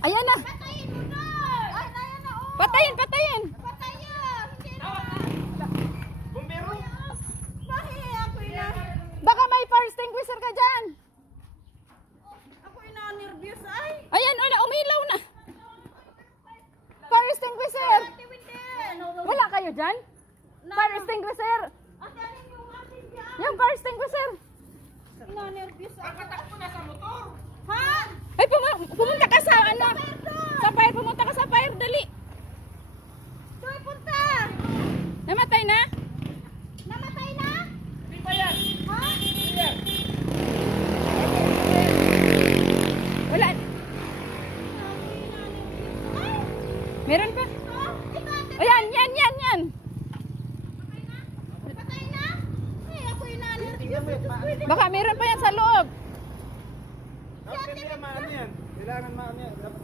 Ayan na. Patayin mo na! Ay, ayan na, oh! Patayin, patayin. Patayin! Hindi na! Bumbero! Bakit? Ako ina... Baka may fire extinguisher ka dyan. Ako ina-nervyos ay! Ayan, umilaw na. Fire extinguisher. Ate Windy! Wala kayo dyan? Fire extinguisher. Ate, alin yung akin dyan? Yung fire extinguisher. Ina-nervyos ako. Pagkatakbo na sa motor! Ha? Ay, pumunta ka sa ano? Sa fire, pumunta ka sa fire, dali. Joy, punta! Namatay na? Namatay na? Hindi pa yan! Ha? Hindi yan! Wala. Ay! Meron pa? Oh, ito ate! Ayan, yan. Patay na? Ay, ako ina-nervyos. Baka meron pa yan sa loob. Dapat hindi yan maano yan. Kailangan maano yan. Dapat